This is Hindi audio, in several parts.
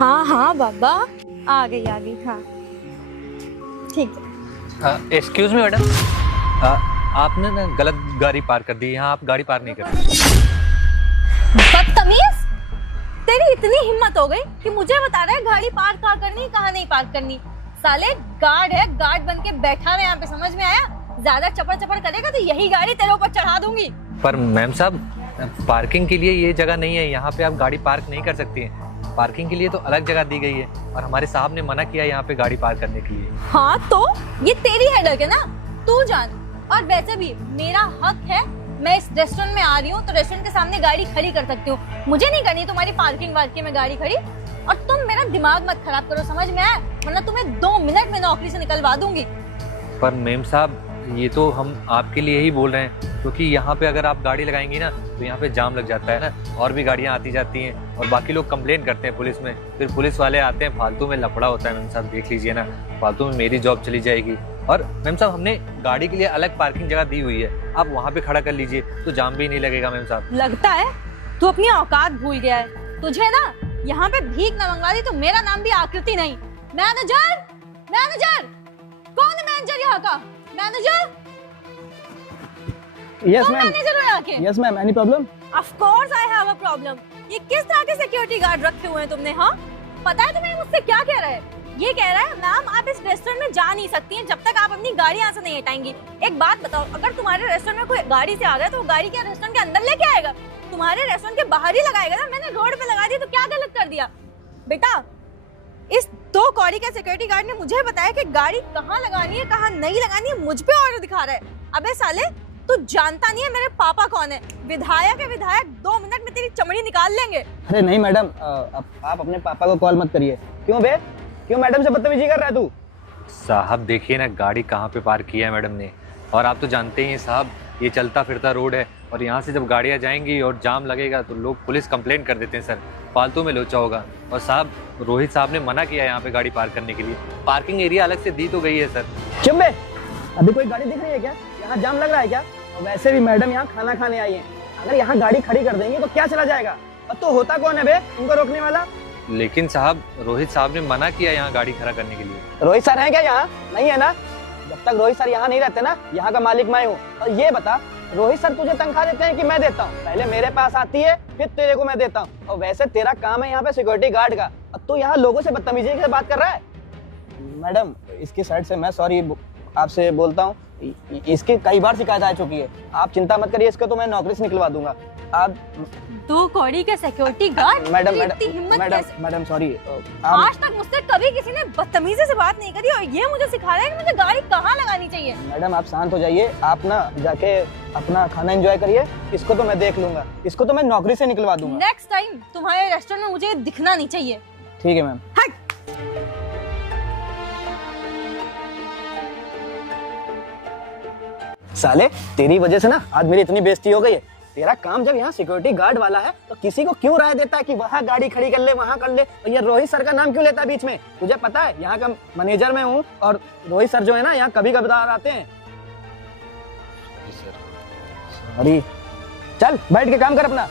हाँ हाँ बाबा, आ गई हाँ, ठीक है। एक्सक्यूज मी मैडम, आपने ना गलत गाड़ी पार कर दी। यहाँ आप गाड़ी पार नहीं कर सकते। बदतमीज, तेरी इतनी हिम्मत हो गई कि मुझे बता रहा है गाड़ी पार कहाँ करनी कहाँ नहीं पार करनी। साले गार्ड है, गार्ड बन के बैठा है यहाँ पे, समझ में आया? ज्यादा चपड़ चपड़ करेगा तो यही गाड़ी तेरे ऊपर चढ़ा दूंगी। पर मैम साहब, पार्किंग के लिए ये जगह नहीं है। यहाँ पे आप गाड़ी पार्क नहीं कर सकती हैं। पार्किंग के लिए तो अलग जगह दी गई है और हमारे साहब ने मना किया यहाँ पे गाड़ी पार्क करने के लिए। हाँ तो ये तेरी हेडेक है ना, तू जान। और वैसे भी मेरा हक है, मैं इस रेस्टोरेंट में आ रही हूँ तो रेस्टोरेंट के सामने गाड़ी खड़ी कर सकती हूँ। मुझे नहीं करनी तुम्हारी पार्किंग वार्किंग में गाड़ी खड़ी। और तुम मेरा दिमाग मत खराब करो, समझ में आया? वरना तुम्हें 2 मिनट में नौकरी से निकलवा दूंगी। पर मैम साहब, ये तो हम आपके लिए ही बोल रहे हैं, क्योंकि यहाँ पे अगर आप गाड़ी लगाएंगी ना तो यहाँ पे जाम लग जाता है ना, और भी गाड़ियाँ आती जाती हैं और बाकी लोग कंप्लेंट करते हैं पुलिस में। फिर पुलिस वाले आते हैं, फालतू में लफड़ा होता है। मैम साहब देख लीजिए ना, फालतू में मेरी जॉब चली जाएगी। और मैम साहब, हमने गाड़ी के लिए अलग पार्किंग जगह दी हुई है, आप वहाँ पे खड़ा कर लीजिए तो जाम भी नहीं लगेगा। मैम साहब, लगता है तू अपनी औकात भूल गया है। तुझे ना यहाँ पे भीख न मंगवा दी तो मेरा नाम भी आकृति नहीं। मैनेजर, मैनेजर, कौन है मैनेजर यहाँ का? Manager, yes ma'am. मैनेजर हो यहाँ के? Yes ma'am, any problem? Of course I have a problem. ये किस तरह के सिक्योरिटी गार्ड रखे हुए हैं तुमने? हाँ, पता है तुम्हें मुझसे क्या कह रहा है? ये कह रहा है मैम आप इस रेस्टोरेंट में जा नहीं सकती हैं जब तक आप अपनी गाड़ी यहाँ से नहीं हटाएंगी। एक बात बताओ, अगर तुम्हारे रेस्टोरेंट में कोई गाड़ी से आ रहा है तो वो गाड़ी क्या रेस्टोरेंट के अंदर लेके आएगा? तुम्हारे रेस्टोरेंट के बाहर ही लगाएगा ना। मैंने रोड पे लगा दी तो क्या गलत कर दिया? बेटा, इस 2 कौड़ी के सिक्योरिटी गार्ड ने मुझे बताया कि गाड़ी कहाँ लगानी है कहाँ नहीं लगानी है, मुझ पे ऑर्डर दिखा रहा है। अबे साले, तू जानता नहीं है मेरे पापा कौन है? विधायक है विधायक, 2 मिनट में तेरी चमड़ी निकाल लेंगे। अरे नहीं मैडम, आप अपने पापा को कॉल मत करिए। क्यों बे, क्यों मैडम से बदतमीजी कर रहा है तू? साहब देखिए ना, गाड़ी कहाँ पे पार्क किया है मैडम ने। और आप तो जानते ही हैं साहब, ये चलता फिरता रोड है और यहाँ से जब गाड़ियाँ जाएंगी और जाम लगेगा तो लोग पुलिस कंप्लेंट कर देते हैं सर, फालतू में लोचा होगा। और साहब, रोहित साहब ने मना किया यहाँ पे गाड़ी पार्क करने के लिए। पार्किंग एरिया अलग से दी तो गई है सर। चुप बे, अभी कोई गाड़ी दिख रही है क्या? यहाँ जाम लग रहा है क्या? और वैसे भी मैडम यहाँ खाना खाने आई है, अगर यहाँ गाड़ी खड़ी कर देंगे तो क्या चला जाएगा? और तो होता कौन है बे उनको रोकने वाला? लेकिन साहब, रोहित साहब ने मना किया यहाँ गाड़ी खड़ा करने के लिए। रोहित सर है क्या यहाँ? नहीं है ना। जब तक रोहित सर यहाँ नहीं रहते ना, यहाँ का मालिक मैं हूँ। और ये बता, रोहित सर तुझे तनख्वाह देते हैं कि मैं देता हूँ? पहले मेरे पास आती है फिर तेरे को मैं देता हूँ। और वैसे तेरा काम है यहाँ पे सिक्योरिटी गार्ड का, और तू यहाँ लोगों से बदतमीजी से बात कर रहा है। मैडम, इसकी साइड से मैं सॉरी आपसे बोलता हूँ। इसकी कई बार शिकायत आ चुकी है, आप चिंता मत करिए, इसको तो मैं नौकरी से निकलवा दूंगा। आप 2 कौड़ी के security guard, madam madam sorry. आज तक मुझसे कभी किसी ने बदतमीजी से बात नहीं करी और ये मुझे सिखा रहा है कि मुझे गाड़ी कहाँ लगानी चाहिए। मैडम आप शांत हो जाइए, आप ना जाके अपना खाना एंजॉय करिए। इसको तो मैं देख लूंगा, इसको तो मैं नौकरी से निकलवा दूंगा। नेक्स्ट टाइम तुम्हारे रेस्टोरेंट में मुझे दिखना नहीं चाहिए। ठीक है मैम। साले, तेरी वजह से ना आज मेरी इतनी बेइज्जती हो गई है। तेरा काम जब यहाँ सिक्योरिटी गार्ड वाला है तो किसी को क्यों राय देता है कि वहाँ गाड़ी खड़ी कर ले वहाँ कर ले, और ये रोहित सर का नाम क्यों लेता है बीच में? तुझे पता है यहाँ का मैनेजर मैं हूँ और रोहित सर जो है ना यहाँ कभी कभार आते हैं। अरे चल बैठ के काम कर अपना।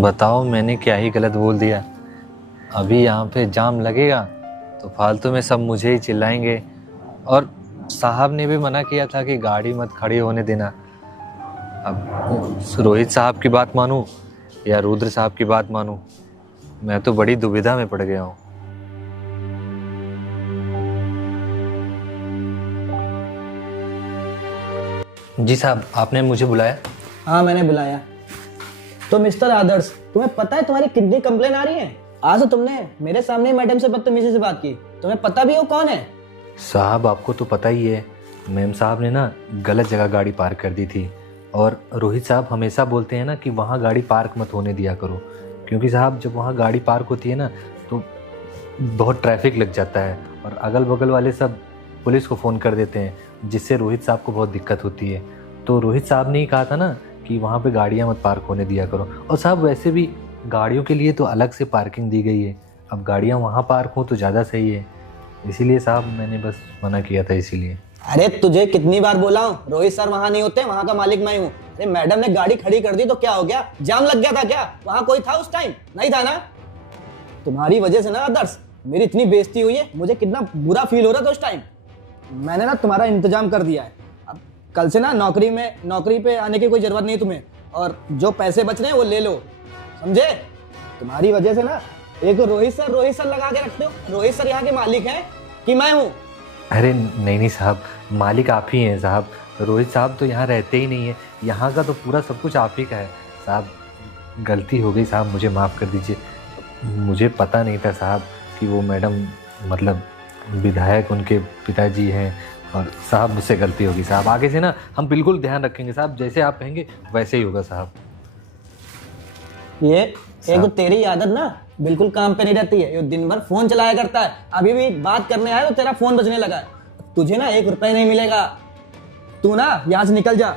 बताओ, मैंने क्या ही गलत बोल दिया? अभी यहाँ पे जाम लगेगा तो फालतू में सब मुझे ही चिल्लाएंगे। और साहब ने भी मना किया था कि गाड़ी मत खड़ी होने देना। अब रोहित साहब की बात मानूं या रुद्र साहब की बात मानूं, मैं तो बड़ी दुविधा में पड़ गया हूँ। जी साहब, आपने मुझे बुलाया? हाँ मैंने बुलाया। तो मिस्टर आदर्श, तुम्हें पता है तुम्हारी कितनी कंप्लेन आ रही है? आज तो तुमने मेरे सामने मैडम से बदतमीजी से बात की, तुम्हें पता भी हो कौन है? साहब आपको तो पता ही है, मैम साहब ने ना गलत जगह गाड़ी पार्क कर दी थी। और रोहित साहब हमेशा बोलते हैं ना कि वहाँ गाड़ी पार्क मत होने दिया करो, क्योंकि साहब जब वहाँ गाड़ी पार्क होती है ना तो बहुत ट्रैफिक लग जाता है और अगल बगल वाले सब पुलिस को फ़ोन कर देते हैं, जिससे रोहित साहब को बहुत दिक्कत होती है। तो रोहित साहब ने ही कहा था ना कि वहाँ पे गाड़ियाँ मत पार्क होने दिया करो। और साहब वैसे भी गाड़ियों के लिए तो अलग से पार्किंग दी गई है, अब गाड़ियाँ वहाँ पार्क हों तो ज़्यादा सही है। इसीलिए साहब मैंने बस मना किया था, इसीलिए। अरे तुझे कितनी बार बोला हूँ, रोहित सर वहां नहीं होते, वहां का मालिक मैं हूँ। अरे मैडम ने गाड़ी खड़ी कर दी तो क्या हो गया? जाम लग गया था क्या? वहां कोई था उस टाइम? नहीं था ना? तुम्हारी वजह से ना आदर्श मेरी इतनी बेइज्जती हुई है, मुझे कितना बुरा फील हो रहा था उस टाइम। मैंने ना तुम्हारा इंतजाम कर दिया है। अब कल से ना नौकरी पे आने की कोई जरूरत नहीं तुम्हें, और जो पैसे बच रहे हैं वो ले लो, समझे? तुम्हारी वजह से ना एक रोहित सर लगा के रखते हो। रोहित सर यहाँ के मालिक हैं कि मैं हूँ? अरे नहीं साहब, मालिक आप ही हैं साहब। रोहित साहब तो यहाँ रहते ही नहीं है, यहाँ का तो पूरा सब कुछ आप ही का है साहब। गलती हो गई साहब, मुझे माफ़ कर दीजिए। मुझे पता नहीं था साहब कि वो मैडम मतलब विधायक उनके पिताजी हैं, और साहब मुझसे गलती होगी साहब। आगे से ना हम बिल्कुल ध्यान रखेंगे साहब, जैसे आप कहेंगे वैसे ही होगा साहब। ये एक तो तेरी आदत ना बिल्कुल काम पे नहीं रहती है, ये दिन भर फोन चलाया करता है। अभी भी बात करने आया तो तेरा फोन बजने लगा है। तुझे ना 1 रुपए नहीं मिलेगा, तू ना यहाँ से निकल जा।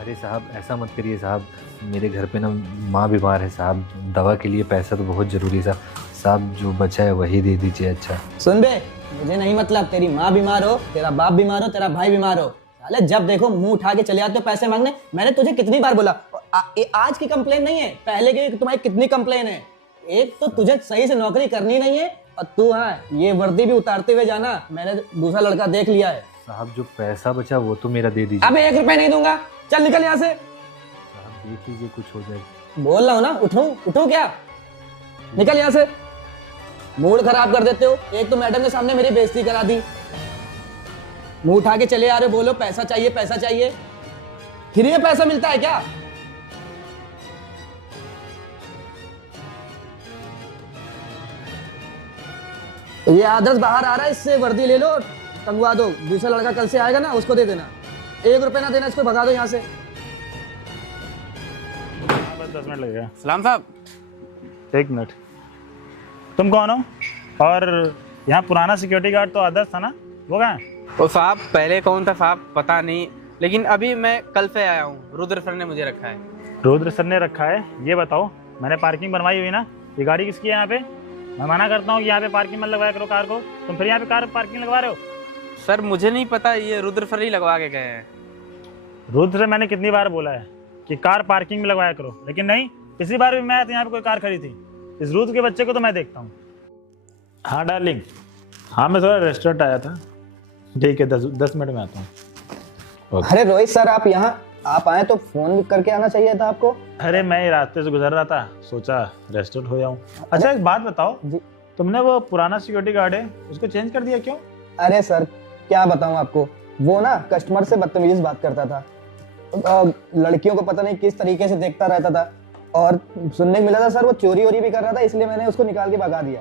अरे साहब ऐसा मत करिए साहब, मेरे घर पे ना माँ बीमार है साहब, दवा के लिए पैसा तो बहुत ज़रूरी है साहब। जो बचा है वही दे दीजिए। अच्छा सुन बे, मुझे नहीं मतलब तेरी माँ बीमार हो, तेरा बाप बीमार हो, तेरा भाई बीमार हो, साले जब देखो मुंह उठा के चले आते हो पैसे मांगने। मैंने तुझे कितनी बार बोला, आज की कंप्लेन नहीं है, पहले की तुम्हारी कितनी कंप्लेन है। एक तो तुझे सही से नौकरी करनी नहीं है, और तू हाँ ये वर्दी भी उतारते हुए जाना, मैंने दूसरा लड़का देख लिया है। साहब जो पैसा बचा वो तो मेरा दे दीजिए। अब 1 रुपए नहीं दूंगा, चल निकल यहाँ से। साहब देख लीजिए कुछ हो जाए। बोल रहा हूँ ना, उठूं क्या? निकल यहाँ से। मूड खराब कर देते हो। एक तो मैडम के सामने मेरी बेइज्जती करा दी, मुंह उठा के चले आ रहे, बोलो पैसा चाहिए पैसा चाहिए। फिर ये पैसा मिलता है क्या? ये आदर्श बाहर आ रहा है, इससे वर्दी ले लो, टंगवा दो। दूसरा लड़का कल से आएगा ना, उसको दे देना। 1 रुपए ना देना, इसको भगा दो यहाँ से। 10 मिनट लगेगा। सलाम साहब। 1 मिनट। तुम कौन हो? और यहाँ पुराना सिक्योरिटी गार्ड तो आदर्श था ना, वो कहाँ है? तो साहब पहले कौन था साहब पता नहीं, लेकिन अभी मैं कल से आया हूँ, रुद्र सर ने मुझे रखा है। रुद्र सर ने रखा है? ये बताओ, मैंने पार्किंग बनवाई हुई ना, ये गाड़ी किसकी है यहाँ पे? मैं मना करता हूँ कि यहाँ पे पार्किंग मत लगवाया करो कार को, तुम फिर यहाँ पे कार पार्किंग लगवा रहे हो। सर मुझे नहीं पता, ये रुद्र सर ही लगवा के गए हैं। रुद्र से मैंने कितनी बार बोला है कि कार पार्किंग में लगवाया करो, लेकिन नहीं, पिछली बार भी मैं यहाँ पे कोई कार खड़ी थी। इस रुद्र के बच्चे को तो मैं देखता हूँ। हाँ डार्लिंग, हाँ मैं थोड़ा रेस्टोरेंट आया था। ठीक है, 10 मिनट में आता हूँ। अरे रोहित सर, आप आए तो फोन करके आना चाहिए था आपको। अरे मैं रास्ते से गुजर रहा था, सोचा रेस्टोरेंट हो जाऊं। अच्छा एक बात बताओ जी, तुमने वो पुराना सिक्योरिटी गार्ड है उसको चेंज कर दिया क्यों? अरे सर क्या बताऊं आपको, वो ना कस्टमर से बदतमीज बात करता था, लड़कियों को पता नहीं किस तरीके से देखता रहता था, और सुनने को मिला था सर वो चोरी भी कर रहा था, इसलिए मैंने उसको निकाल के भगा दिया।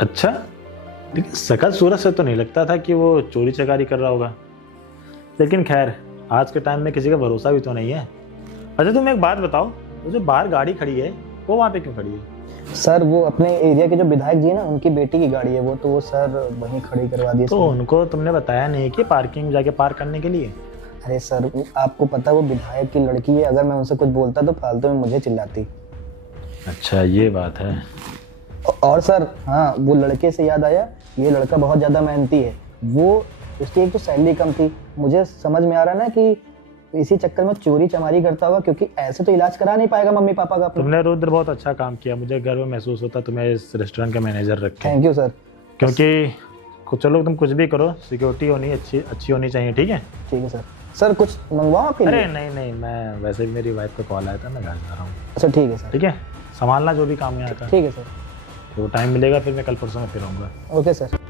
अच्छा, लेकिन शकल सूरत से तो नहीं लगता था कि वो चोरी चकारी कर रहा होगा, लेकिन खैर आज के टाइम में किसी का भरोसा भी तो नहीं है। अच्छा तुम एक बात बताओ, वो जो बाहर गाड़ी खड़ी है वो वहाँ पे क्यों खड़ी है? सर वो अपने एरिया के जो विधायक जी है ना, उनकी बेटी की गाड़ी है वो, तो वो सर वहीं खड़ी करवा दी। तो उनको तुमने बताया नहीं कि पार्किंग जाके पार्क करने के लिए? अरे सर आपको पता वो विधायक की लड़की है, अगर मैं उनसे कुछ बोलता तो फालतू में मुझे चिल्लाती। अच्छा ये बात है। और सर हाँ, वो लड़के से याद आया, ये लड़का बहुत ज्यादा मेहनती है। वो उसकी एक तो सैलरी कम थी, मुझे समझ में आ रहा है ना कि इसी चक्कर में चोरी चमारी करता होगा, क्योंकि ऐसे तो इलाज करा नहीं पाएगा मम्मी पापा का। तुमने रुद्र बहुत अच्छा काम किया, मुझे गर्व महसूस होता तुम्हें इस रेस्टोरेंट का मैनेजर रखे। Thank you sir. क्योंकि चलो तुम कुछ भी करो, सिक्योरिटी होनी अच्छी होनी चाहिए। ठीक है? ठीक है सर। सर कुछ मंगवाओ आपके लिए? अरे नहीं, मैं वैसे भी मेरी वाइफ का कॉल आया था, मैं घर जा रहा हूँ। अच्छा ठीक है सर। ठीक है, संभालना जो भी काम यहाँ का। ठीक है सर। तो टाइम मिलेगा फिर मैं कल परसों में फिर आऊँगा। Okay sir.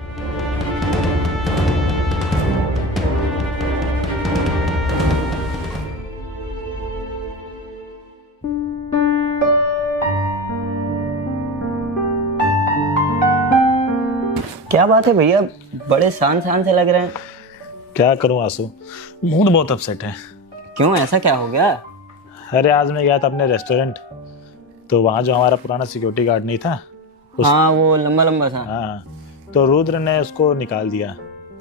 क्या बात है भैया, बड़े शान से लग रहे हैं। क्या करूं आंसू, मूड बहुत अपसेट है। क्यों, ऐसा क्या हो गया? अरे आज मैं गया था अपने रेस्टोरेंट, तो वहाँ जो हमारा पुराना सिक्योरिटी गार्ड नहीं था हाँ वो लंबा सा। हाँ, तो रुद्र ने उसको निकाल दिया।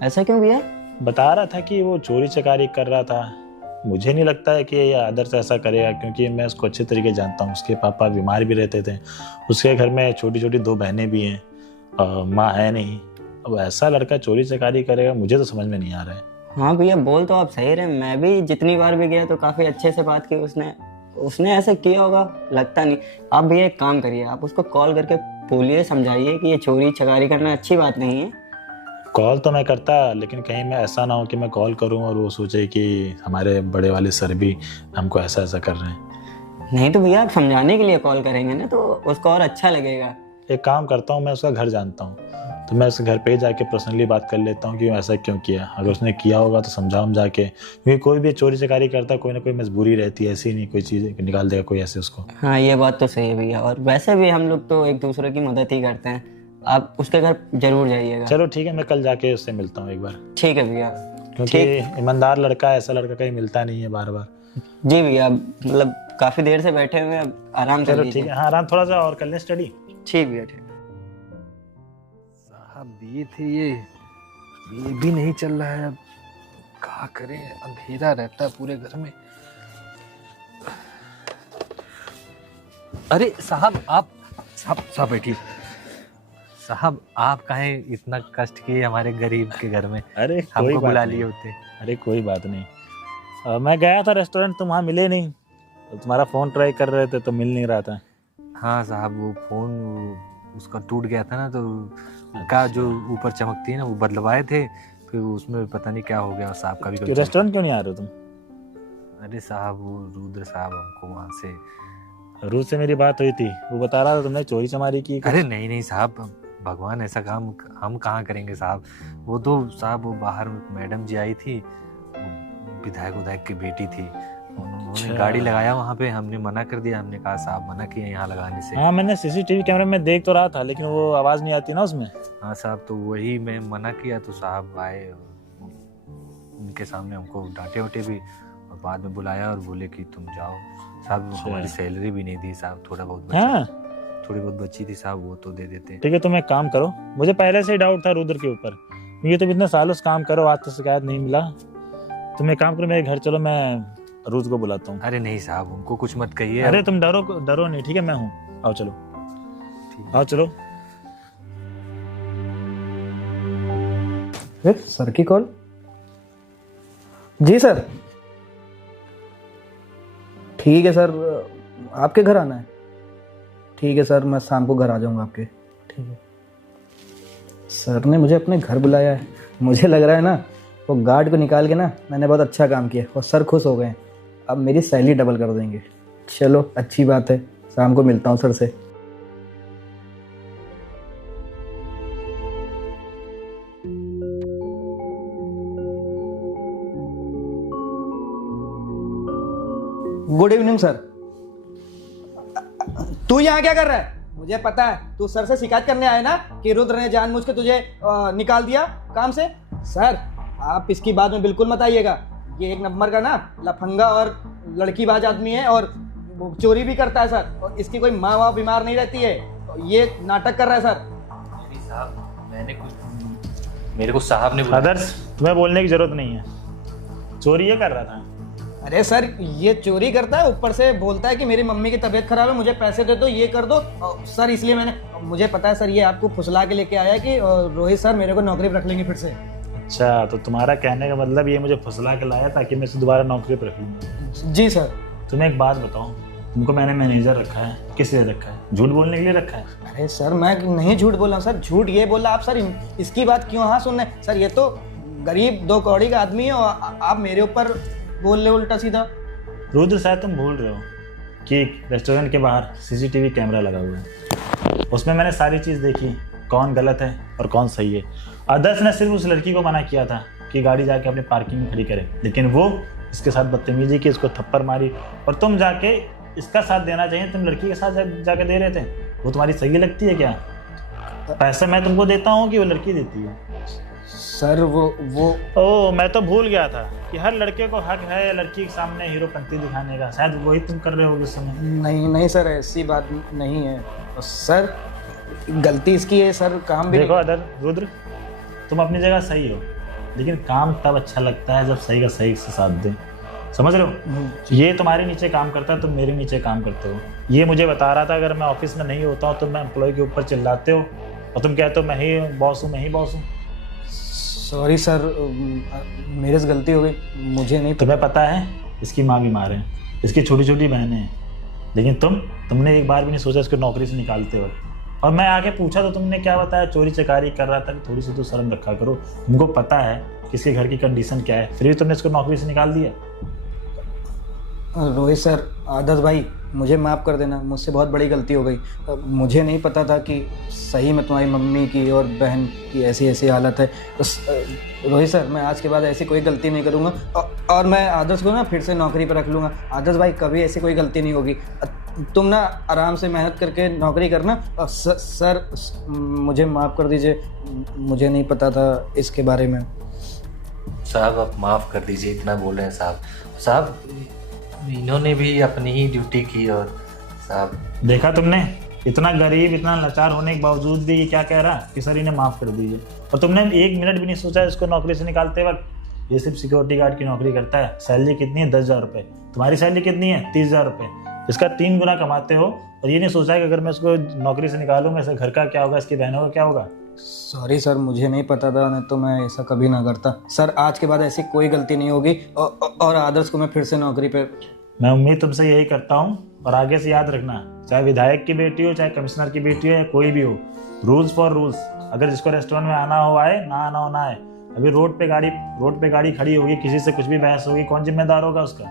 ऐसा क्यों भैया? बता रहा था कि वो चोरी चकारी कर रहा था। मुझे नहीं लगता है कि ये आदर्श ऐसा करेगा, क्योंकि मैं उसको अच्छे तरीके जानता हूँ। उसके पापा बीमार भी रहते थे, उसके घर में छोटी छोटी 2 बहनें भी हैं, माँ है नहीं। अब ऐसा लड़का चोरी चकारी करेगा, मुझे तो समझ में नहीं आ रहा है। हाँ भैया, बोल तो आप सही रहे। मैं भी जितनी बार भी गया तो काफ़ी अच्छे से बात की उसने ऐसे किया होगा लगता नहीं। आप भैया एक काम करिए, आप उसको कॉल करके बोलिए, समझाइए कि ये चोरी चकारी करना अच्छी बात नहीं है। कॉल तो मैं करता, लेकिन कहीं मैं ऐसा ना हो कि मैं कॉल करूं और वो सोचे कि हमारे बड़े वाले सर भी हमको ऐसा ऐसा कर रहे हैं। नहीं तो भैया आप समझाने के लिए कॉल करेंगे ना तो उसको और अच्छा लगेगा। एक काम करता हूँ, मैं उसका घर जानता हूँ, तो मैं उसके घर पे जाके पर्सनली बात कर लेता हूँ कि वो ऐसा क्यों किया। अगर उसने किया होगा तो समझा के, क्योंकि कोई भी चोरी चकारी करता है कोई ना कोई मजबूरी रहती है, ऐसी नहीं कोई चीज़ निकाल देगा कोई ऐसे उसको। हाँ ये बात तो सही है भैया, और वैसे भी हम लोग तो एक दूसरे की मदद ही करते हैं। आप उसके घर जरूर जाइएगा। चलो ठीक है, मैं कल जाके उससे मिलता हूँ एक बार। ठीक है भैया, क्योंकि ईमानदार लड़का है, ऐसा लड़का कहीं मिलता नहीं है बार बार। जी भैया, मतलब काफ़ी देर से बैठे हुए हैं, आराम कर चलो लीजिए। ठीक है, हाँ आराम थोड़ा सा और कर लें स्टडी। ठीक भैया, ठीक। साहब दिए थे ये भी नहीं चल रहा है। अब क्या करें, अंधेरा रहता है पूरे घर में। अरे साहब आप साहब बैठिए। साहब आप काहे इतना कष्ट किए हमारे गरीब के घर में? अरे कोई हमको बात बुला नहीं। लिए होते। अरे कोई बात नहीं, मैं गया था रेस्टोरेंट, तुम वहाँ मिले नहीं, तो तुम्हारा फ़ोन ट्राई कर रहे थे तो मिल नहीं रहा था। हाँ साहब, वो फोन उसका टूट गया था ना, तो का जो ऊपर चमकती है ना वो बदलवाए थे, फिर उसमें पता नहीं क्या हो गया। साहब का भी रेस्टोरेंट क्यों नहीं आ रहे हो तुम? अरे साहब वो रुद्र साहब हमको वहाँ से, रूज से मेरी बात हुई थी, वो बता रहा था तुमने चोरी चमारी की। अरे नहीं साहब, भगवान ऐसा काम हम कहाँ करेंगे साहब। वो तो साहब वो बाहर मैडम जी आई थी, विधायक की बेटी थी, उन्होंने गाड़ी लगाया वहाँ पे, हमने मना कर दिया। हमने कहा साहब मना किया यहाँ लगाने से। हाँ मैंने सीसीटीवी कैमरे में देख तो रहा था, लेकिन वो आवाज़ नहीं आती ना उसमें। हाँ साहब, तो वही मैं मना किया तो साहब आए, उनके सामने हमको डांटे वाटे भी, और बाद में बुलाया और बोले कि तुम जाओ। साहब हमारी सैलरी भी नहीं दी साहब, थोड़ी बहुत बची थी साहब, वो तो दे देते। ठीक है, तुम एक काम करो, मुझे पहले से ही डाउट था रुद्र के ऊपर, ये तुम इतने सालों से काम करो, आज तक शिकायत नहीं मिला। तुम एक काम करो, मेरे घर चलो, मैं रूज को बुलाता हूँ। अरे नहीं साहब, उनको कुछ मत कहिए। अरे तुम डरो नहीं, ठीक है, मैं हूँ, आओ चलो, आओ चलो। सर की कॉल। जी सर। ठीक है सर, आपके घर आना है? ठीक है सर, मैं शाम को घर आ जाऊंगा आपके। ठीक है सर, ने मुझे अपने घर बुलाया है। मुझे लग रहा है ना वो गार्ड को निकाल के ना मैंने बहुत अच्छा काम किया और सर खुश हो गए। अब मेरी सैलरी डबल कर देंगे। चलो अच्छी बात है, शाम को मिलता हूँ सर से। Good evening sir. तू यहाँ क्या कर रहा है? मुझे पता है तू सर से शिकायत करने आया ना कि रुद्र ने जानबूझ के तुझे निकाल दिया काम से। सर आप इसकी बात में बिल्कुल मत आइएगा, ये एक नंबर का ना लफंगा और लड़कीबाज आदमी है और वो चोरी भी करता है सर, और इसकी कोई माँ वाँ बीमार नहीं रहती है, तो ये नाटक कर रहा है सर। साहब मैंने कुछ, मेरे को साहब ने आदर्श तुम्हें बोलने की जरूरत नहीं है, चोरी ये कर रहा था। अरे सर ये चोरी करता है, ऊपर से बोलता है कि मेरी मम्मी की तबीयत खराब है, मुझे पैसे दे दो, ये कर दो। सर इसलिए मुझे पता है सर, ये आपको फुसला के लेके आया कि रोहित सर मेरे को नौकरी पर रख लेंगे फिर से। अच्छा, तो तुम्हारा कहने का मतलब ये मुझे फुसला के लाया ताकि मैं इसे दोबारा नौकरी पर रख लूँगा? जी सर। तुम्हें एक बात बताओ, तुमको मैंने मैनेजर रखा है, किस लिए रखा है? झूठ बोलने के लिए रखा है? अरे सर मैं नहीं झूठ बोल रहा हूँ सर, झूठ ये बोला आप सर, इसकी बात क्यों हाँ सुन रहे सर? ये तो गरीब दो कौड़ी का आदमी है और आप मेरे ऊपर बोल रहे उल्टा सीधा। रुद्र शायद तुम भूल रहे हो कि रेस्टोरेंट के बाहर सीसीटीवी कैमरा लगा हुआ है, उसमें मैंने सारी चीज़ देखी, कौन गलत है और कौन सही है। आदर्श ने सिर्फ उस लड़की को मना किया था कि गाड़ी जाके अपने पार्किंग में खड़ी करे, लेकिन वो इसके साथ बदतमीजी की, इसको थप्पड़ मारी, और तुम जाके इसका साथ देना चाहिए, तुम लड़की के साथ जाके दे रहे थे। वो तुम्हारी सही लगती है क्या? पैसा मैं तुमको देता हूँ कि वो लड़की देती है? सर वो मैं तो भूल गया था कि हर लड़के को हक है लड़की के सामने हीरोपंती दिखाने का, शायद वही तुम कर रहे हो इस समय। नहीं सर, ऐसी बात नहीं है सर, गलती इसकी है सर, काम भी देखो रुद्र, तुम अपनी जगह सही हो, लेकिन काम तब अच्छा लगता है जब सही का सही से साथ दे, समझ रहे हो? ये तुम्हारे नीचे काम करता है, तुम मेरे नीचे काम करते हो। ये मुझे बता रहा था अगर मैं ऑफिस में नहीं होता हूँ तो मैं एम्प्लॉय के ऊपर चिल्लाते हो और तुम कहते हो मैं ही बॉस हूँ। सॉरी सर, मेरे से गलती हो गई, मुझे नहीं तुम्हें पता है इसकी माँ बीमार है, इसकी छोटी छोटी बहनें हैं, लेकिन तुमने एक बार भी नहीं सोचा इसको नौकरी से निकालते वक्त। और मैं आगे पूछा तो तुमने क्या बताया, चोरी चकारी कर रहा था। थोड़ी सी तो शर्म रखा करो, तुमको पता है किसके घर की कंडीशन क्या है, फिर भी तुमने इसको नौकरी से निकाल दिया। रोहित सर, आदर्श भाई, मुझे माफ़ कर देना, मुझसे बहुत बड़ी गलती हो गई। मुझे नहीं पता था कि सही में तुम्हारी मम्मी की और बहन की ऐसी ऐसी हालत है। रोहित सर, मैं आज के बाद ऐसी कोई गलती नहीं करूँगा और मैं आदर्श को ना फिर से नौकरी पर रख लूँगा। आदर्श भाई, कभी ऐसी कोई गलती नहीं होगी। तुम ना आराम से मेहनत करके नौकरी करना। सर मुझे माफ़ कर दीजिए, मुझे नहीं पता था इसके बारे में। साहब आप माफ़ कर दीजिए, इतना बोल रहे हैं साहब इन्होंने भी अपनी ही ड्यूटी की। और साहब देखा तुमने, इतना गरीब इतना लाचार होने के बावजूद भी ये क्या कह रहा कि सर इन्हें माफ़ कर दीजिए। और तुमने 1 मिनट भी नहीं सोचा इसको नौकरी से निकालते वक्त। ये सिर्फ सिक्योरिटी गार्ड की नौकरी करता है, सैलरी कितनी है 10,000 रुपये, तुम्हारी सैलरी कितनी है 30,000 रुपये, इसका 3 गुना कमाते हो। और ये नहीं सोचा कि अगर मैं इसको नौकरी से निकालूंगा इसके घर का क्या होगा, इसकी बहनों का क्या होगा। सॉरी सर, मुझे नहीं पता था, नहीं तो मैं ऐसा कभी ना करता। सर आज के बाद ऐसी कोई गलती नहीं होगी और आदर्श को मैं फिर से नौकरी पे। मैं उम्मीद तुमसे यही करता हूँ। और आगे से याद रखना, चाहे विधायक की बेटी हो, चाहे कमिश्नर की बेटी हो, या कोई भी हो, रूल्स फॉर रूल्स। अगर जिसको रेस्टोरेंट में आना हो आए, ना आना हो ना आए। अभी रोड पे गाड़ी खड़ी होगी, किसी से कुछ भी बहस होगी, कौन जिम्मेदार होगा उसका।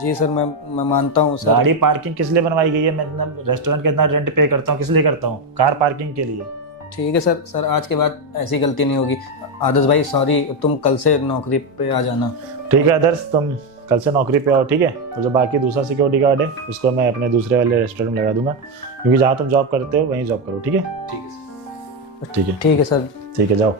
जी सर, मैं मानता हूँ सर। गाड़ी पार्किंग किस लिए बनवाई गई है? मैं रेस्टोरेंट के इतना रेंट पे करता हूँ, किस लिए करता हूँ? कार पार्किंग के लिए। ठीक है सर, आज के बाद ऐसी गलती नहीं होगी। आदर्श भाई सॉरी, तुम कल से नौकरी पे आ जाना। ठीक है आदर्श, तुम कल से नौकरी पे आओ, ठीक है। और जो बाकी दूसरा सिक्योरिटी गार्ड है उसको मैं अपने दूसरे वाले रेस्टोरेंट में लगा दूंगा, क्योंकि जहाँ तुम जॉब करते हो वहीं जॉब करो, ठीक है। ठीक है सर। ठीक है ठीक है सर। ठीक है, जाओ।